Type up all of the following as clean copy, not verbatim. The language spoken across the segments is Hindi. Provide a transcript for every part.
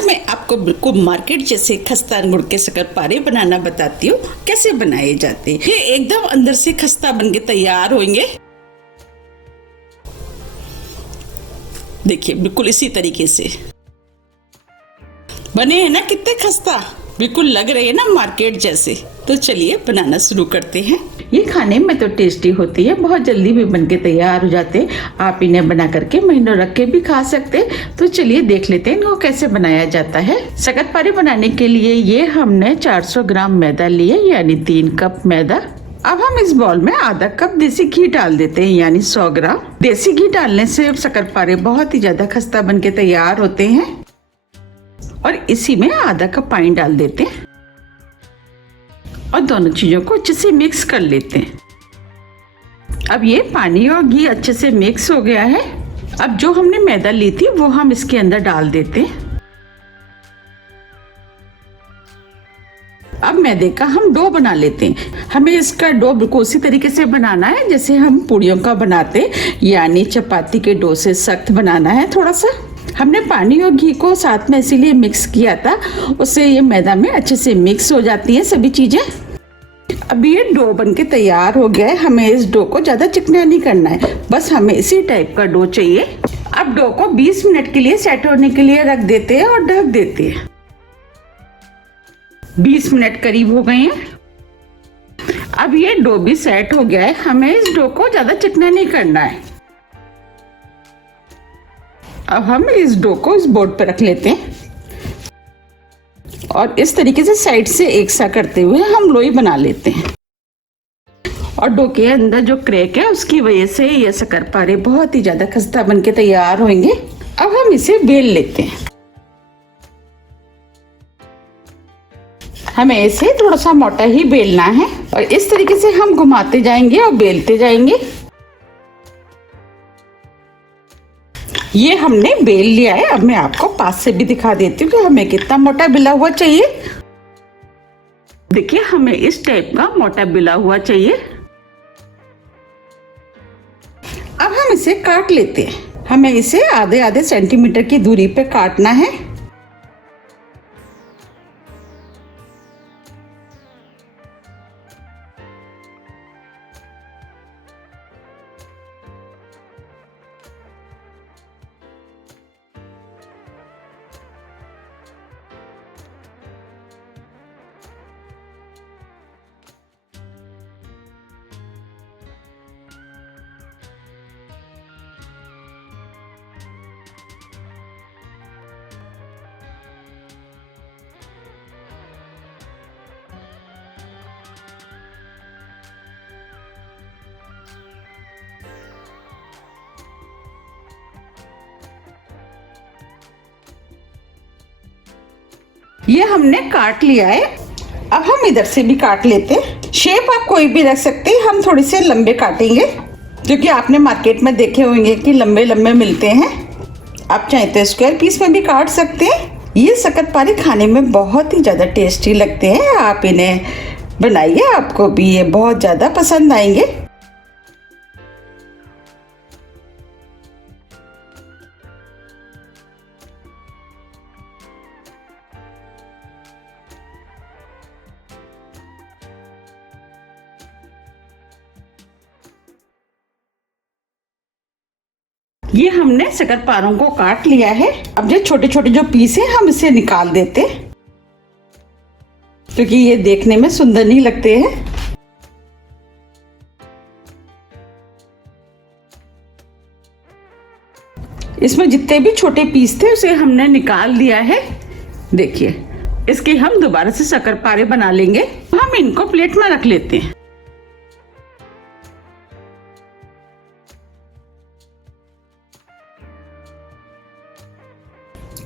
आज मैं आपको बिल्कुल मार्केट जैसे खस्ता गुड़ के शक्करपारे बनाना बताती हूँ कैसे बनाए जाते हैं। ये एकदम अंदर से खस्ता बन के तैयार होंगे। देखिए बिल्कुल इसी तरीके से बने हैं ना, कितने खस्ता बिल्कुल लग रहे हैं ना मार्केट जैसे। तो चलिए बनाना शुरू करते हैं। ये खाने में तो टेस्टी होती है, बहुत जल्दी भी बनके तैयार हो जाते हैं। आप इन्हें बना करके महीनों रख के भी खा सकते हैं। तो चलिए देख लेते हैं इनको कैसे बनाया जाता है। शक्करपारे बनाने के लिए ये हमने 400 ग्राम मैदा लिए, यानी 3 कप मैदा। अब हम इस बाउल में आधा कप देसी घी डाल देते हैं, यानी 100 ग्राम। देसी घी डालने से शक्करपारे बहुत ही ज्यादा खस्ता बन के तैयार होते हैं। और इसी में आधा कप पानी डाल देते हैं और दोनों चीजों को अच्छे से मिक्स कर लेते हैं। अब ये पानी और घी अच्छे से मिक्स हो गया है। अब जो हमने मैदा ली थी वो हम इसके अंदर डाल देते हैं। अब मैदे का हम डो बना लेते हैं। हमें इसका डो बिल्कुल उसी तरीके से बनाना है जैसे हम पूड़ियों का बनाते, यानी चपाती के डो से सख्त बनाना है। थोड़ा सा हमने पानी और घी को साथ में इसीलिए मिक्स किया था, उससे ये मैदा में अच्छे से मिक्स हो जाती है सभी चीजें। अब ये डो बनके तैयार हो गया है। हमें इस डो को ज्यादा चिकना नहीं करना है, बस हमें इसी टाइप का डो चाहिए। अब डो को 20 मिनट के लिए सेट होने के लिए रख देते हैं और ढक देते हैं। 20 मिनट करीब हो गए हैं। अब ये डो भी सेट हो गया है। हमें इस डो को ज्यादा चिकना नहीं करना है। अब हम इस डो को इस बोर्ड पर रख लेते हैं और इस तरीके से साइड से एक सा करते हुए हम लोई बना लेते हैं। और डो के अंदर जो क्रैक है उसकी वजह से ये शक्करपारे बहुत ही ज्यादा खस्ता बन के तैयार होंगे। अब हम इसे बेल लेते हैं। हमें इसे थोड़ा सा मोटा ही बेलना है और इस तरीके से हम घुमाते जाएंगे और बेलते जाएंगे। ये हमने बेल लिया है। अब मैं आपको पास से भी दिखा देती हूँ कि हमें कितना मोटा बिला हुआ चाहिए। देखिए हमें इस टाइप का मोटा बिला हुआ चाहिए। अब हम इसे काट लेते हैं। हमें इसे आधे आधे सेंटीमीटर की दूरी पे काटना है। ये हमने काट लिया है। अब हम इधर से भी काट लेते हैं। शेप आप कोई भी रख सकते हैं। हम थोड़ी से लंबे काटेंगे क्योंकि आपने मार्केट में देखे होंगे कि लंबे लंबे मिलते हैं। आप चाहे तो स्क्वायर पीस में भी काट सकते हैं। ये शक्करपारे खाने में बहुत ही ज़्यादा टेस्टी लगते हैं। आप इन्हें बनाइए, आपको भी ये बहुत ज़्यादा पसंद आएंगे। ये हमने शक्करपारों को काट लिया है। अब ये छोटे छोटे जो पीस हैं हम इसे निकाल देते हैं क्योंकि ये देखने में सुंदर नहीं लगते हैं। इसमें जितने भी छोटे पीस थे उसे हमने निकाल दिया है। देखिए इसके हम दोबारा से शक्करपारे बना लेंगे। हम इनको प्लेट में रख लेते हैं।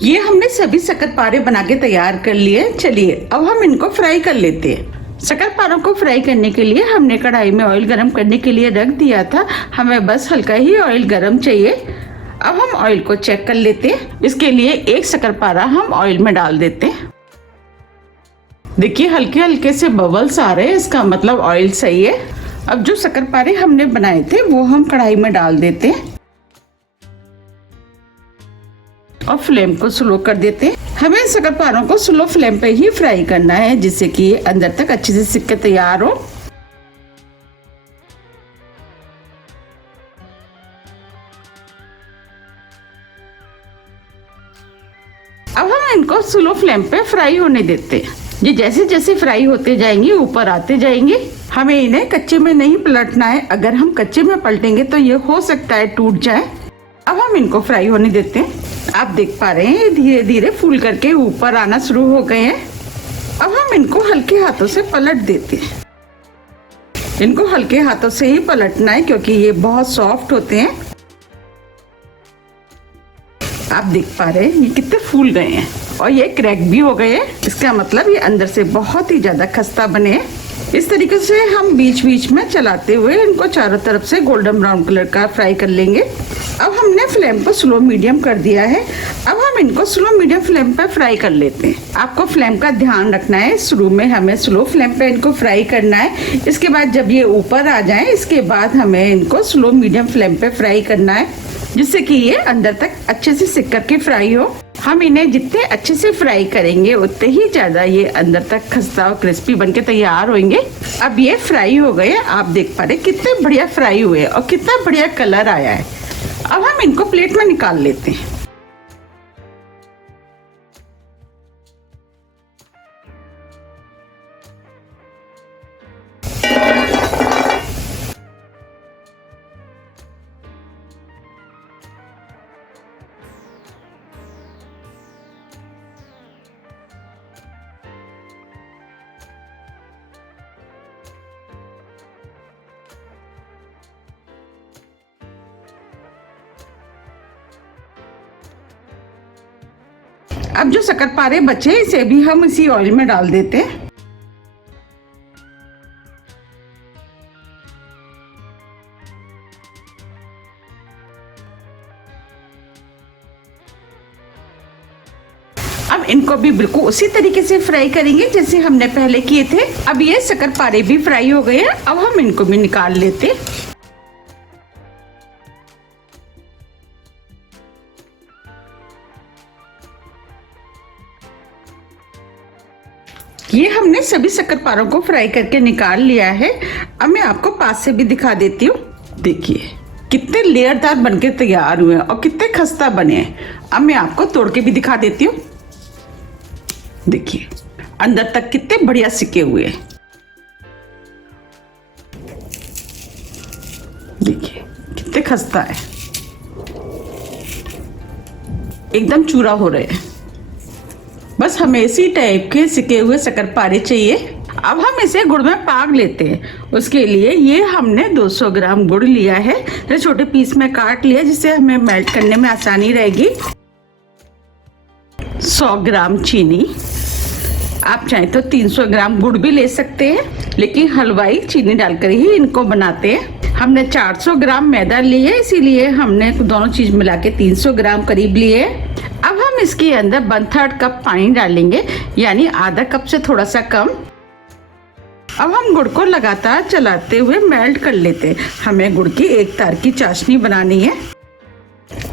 ये हमने सभी शक्करपारे बना के तैयार कर लिए। चलिए अब हम इनको फ्राई कर लेते हैं। शक्करपारों को फ्राई करने के लिए हमने कढ़ाई में ऑयल गरम करने के लिए रख दिया था। हमें बस हल्का ही ऑयल गरम चाहिए। अब हम ऑयल को चेक कर लेते हैं। इसके लिए एक शक्करपारा हम ऑयल में डाल देते हैं। देखिए हल्के हल्के से बबल्स आ रहे हैं, इसका मतलब ऑयल सही है। अब जो शक्करपारे हमने बनाए थे वो हम कढ़ाई में डाल देते हैं। और फ्लेम को स्लो कर देते हैं। हमें शक्करपारों को स्लो फ्लेम पे ही फ्राई करना है, जिससे कि ये अंदर तक अच्छे से सिक के तैयार हो। अब हम इनको स्लो फ्लेम पे फ्राई होने देते हैं। ये जैसे जैसे फ्राई होते जाएंगे ऊपर आते जाएंगे। हमें इन्हें कच्चे में नहीं पलटना है, अगर हम कच्चे में पलटेंगे तो ये हो सकता है टूट जाए। अब हम इनको फ्राई होने देते हैं। आप देख पा रहे हैं धीरे धीरे फूल करके ऊपर आना शुरू हो गए हैं। अब हम इनको हल्के हाथों से पलट देते हैं। इनको हल्के हाथों से ही पलटना है क्योंकि ये बहुत सॉफ्ट होते हैं। आप देख पा रहे हैं ये कितने फूल गए हैं और ये क्रैक भी हो गए हैं। इसका मतलब ये अंदर से बहुत ही ज्यादा खस्ता बने हैं। इस तरीके से हम बीच बीच में चलाते हुए इनको चारों तरफ से गोल्डन ब्राउन कलर का फ्राई कर लेंगे। अब हमने फ्लेम को स्लो मीडियम कर दिया है। अब हम इनको स्लो मीडियम फ्लेम पर फ्राई कर लेते हैं। आपको फ्लेम का ध्यान रखना है, शुरू में हमें स्लो फ्लेम पे इनको फ्राई करना है। इसके बाद जब ये ऊपर आ जाए इसके बाद हमें इनको स्लो मीडियम फ्लेम पे फ्राई करना है, जिससे कि ये अंदर तक अच्छे से सिक करके फ्राई हो। हम इन्हें जितने अच्छे से फ्राई करेंगे उतने ही ज्यादा ये अंदर तक खस्ता और क्रिस्पी बनके तैयार होंगे। अब ये फ्राई हो गए, आप देख पा रहे कितने बढ़िया फ्राई हुए और कितना बढ़िया कलर आया है। अब हम इनको प्लेट में निकाल लेते हैं। अब जो शक्करपारे बचे इसे भी हम इसी ऑयल में डाल देते हैं। अब इनको भी बिल्कुल उसी तरीके से फ्राई करेंगे जैसे हमने पहले किए थे। अब ये शक्करपारे भी फ्राई हो गए हैं। अब हम इनको भी निकाल लेते हैं। ये हमने सभी शक्करपारों को फ्राई करके निकाल लिया है। अब मैं आपको पास से भी दिखा देती हूँ। देखिए कितने लेयरदार बनके तैयार हुए हैं और कितने खस्ता बने हैं। अब मैं आपको तोड़ के भी दिखा देती हूँ। देखिए अंदर तक कितने बढ़िया सिके हुए हैं। देखिए कितने खस्ता है, एकदम चूरा हो रहे हैं। बस हमें इसी टाइप के सिके हुए शक्करपारे चाहिए। अब हम इसे गुड़ में पाग लेते हैं। उसके लिए ये हमने 200 ग्राम गुड़ लिया है, ये छोटे पीस में काट लिया जिससे हमें मेल्ट करने में आसानी रहेगी। 100 ग्राम चीनी, आप चाहें तो 300 ग्राम गुड़ भी ले सकते हैं, लेकिन हलवाई चीनी डालकर ही इनको बनाते हैं। हमने 400 ग्राम मैदा लिए, इसीलिए हमने दोनों चीज मिला के 300 ग्राम करीब लिए। अब हम इसके अंदर 1/3 कप पानी डालेंगे, यानी आधा कप से थोड़ा सा कम। अब हम गुड़ को लगातार चलाते हुए मेल्ट कर लेते हैं। हमें गुड़ की एक तार की चाशनी बनानी है।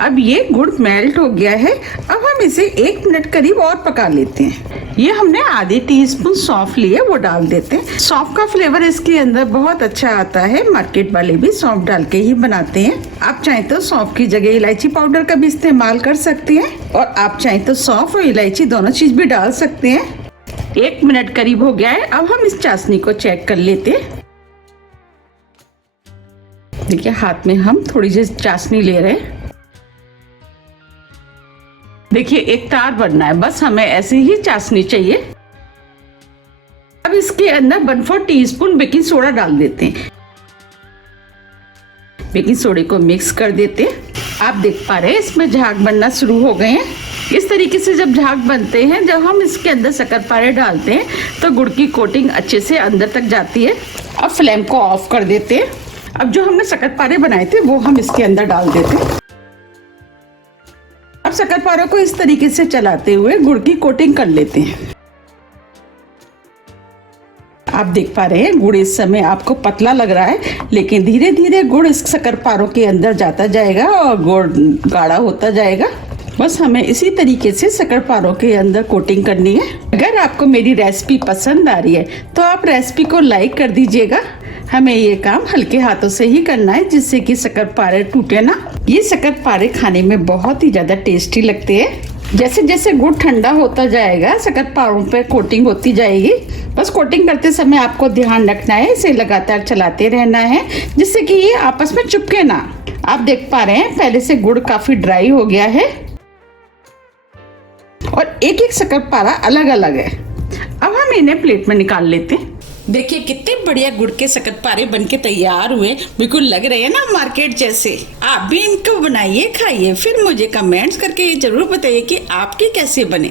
अब ये गुड़ मेल्ट हो गया है। अब हम इसे 1 मिनट करीब और पका लेते हैं। ये हमने आधी टीस्पून सौंफ लिए, वो डाल देते हैं। सौंफ का फ्लेवर इसके अंदर बहुत अच्छा आता है। मार्केट वाले भी सौंफ डाल के ही बनाते हैं। आप चाहें तो सौंफ की जगह इलायची पाउडर का भी इस्तेमाल कर सकते हैं, और आप चाहें तो सौंफ और इलायची दोनों चीज भी डाल सकते हैं। 1 मिनट करीब हो गया है। अब हम इस चाशनी को चेक कर लेते हैं। देखिए हाथ में हम थोड़ी सी चाशनी ले रहे हैं। देखिए एक तार बनना है, बस हमें ऐसी ही चाशनी चाहिए। अब इसके अंदर 1/4 टीस्पून बेकिंग सोडा डाल देते हैं। बेकिंग सोडे को मिक्स कर देते हैं। आप देख पा रहे हैं इसमें झाग बनना शुरू हो गए हैं। इस तरीके से जब झाग बनते हैं, जब हम इसके अंदर शक्करपारे डालते हैं तो गुड़ की कोटिंग अच्छे से अंदर तक जाती है। अब फ्लेम को ऑफ कर देते हैं। अब जो हमने शक्करपारे बनाए थे वो हम इसके अंदर डाल देते हैं। अब शक्करपारों को इस तरीके से चलाते हुए गुड़ की कोटिंग कर लेते हैं। आप देख पा रहे हैं गुड़ इस समय आपको पतला लग रहा है, लेकिन धीरे धीरे गुड़ इस शक्करपारों के अंदर जाता जाएगा और गुड़ गाढ़ा होता जाएगा। बस हमें इसी तरीके से शक्करपारों के अंदर कोटिंग करनी है। अगर आपको मेरी रेसिपी पसंद आ रही है तो आप रेसिपी को लाइक कर दीजिएगा। हमें ये काम हल्के हाथों से ही करना है जिससे कि शक्करपारे टूटे ना। ये शक्करपारे खाने में बहुत ही ज्यादा टेस्टी लगते हैं। जैसे जैसे गुड़ ठंडा होता जाएगा शक्करपारों पे कोटिंग होती जाएगी। बस कोटिंग करते समय आपको ध्यान रखना है, इसे लगातार चलाते रहना है जिससे कि ये आपस में चिपके ना। आप देख पा रहे हैं पहले से गुड़ काफी ड्राई हो गया है और एक एक शक्करपारा अलग अलग है। अब हम इन्हें प्लेट में निकाल लेते हैं। देखिए कितने बढ़िया गुड़ के शक्करपारे बनके तैयार हुए, बिल्कुल लग रहे हैं ना मार्केट जैसे। आप भी इनको बनाइए, खाइए, फिर मुझे कमेंट्स करके ये जरूर बताइए कि आपके कैसे बने।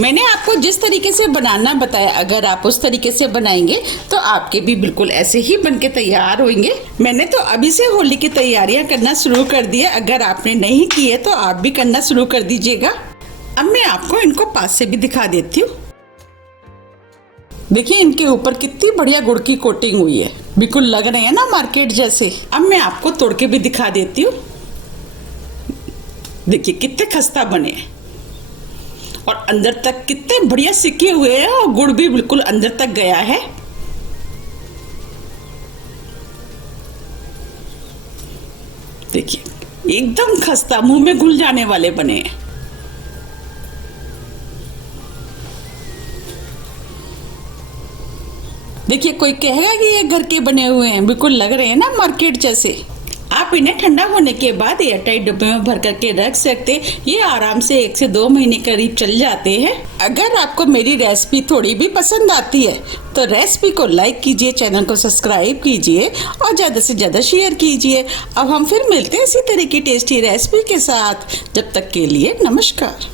मैंने आपको जिस तरीके से बनाना बताया, अगर आप उस तरीके से बनाएंगे तो आपके भी बिल्कुल ऐसे ही बनके तैयार होंगे। मैंने तो अभी से होली की तैयारियां करना शुरू कर दी है। अगर आपने नहीं की है तो आप भी करना शुरू कर दीजिएगा। अब मैं आपको इनको पास से भी दिखा देती हूँ। देखिए इनके ऊपर कितनी बढ़िया गुड़ की कोटिंग हुई है, बिल्कुल लग रहे हैं ना मार्केट जैसे। अब मैं आपको तोड़ के भी दिखा देती हूँ। देखिए कितने खस्ता बने हैं और अंदर तक कितने बढ़िया सिके हुए हैं और गुड़ भी बिल्कुल अंदर तक गया है। देखिए एकदम खस्ता, मुंह में घुल जाने वाले बने हैं। देखिए कोई कहेगा कि ये घर के बने हुए हैं, बिल्कुल लग रहे हैं ना मार्केट जैसे। आप इन्हें ठंडा होने के बाद एयरटाइट डब्बे में भर करके रख सकते। ये आराम से 1 से 2 महीने करीब चल जाते हैं। अगर आपको मेरी रेसिपी थोड़ी भी पसंद आती है तो रेसिपी को लाइक कीजिए, चैनल को सब्सक्राइब कीजिए और ज़्यादा से ज़्यादा शेयर कीजिए। अब हम फिर मिलते हैं इसी तरह की टेस्टी रेसिपी के साथ। जब तक के लिए नमस्कार।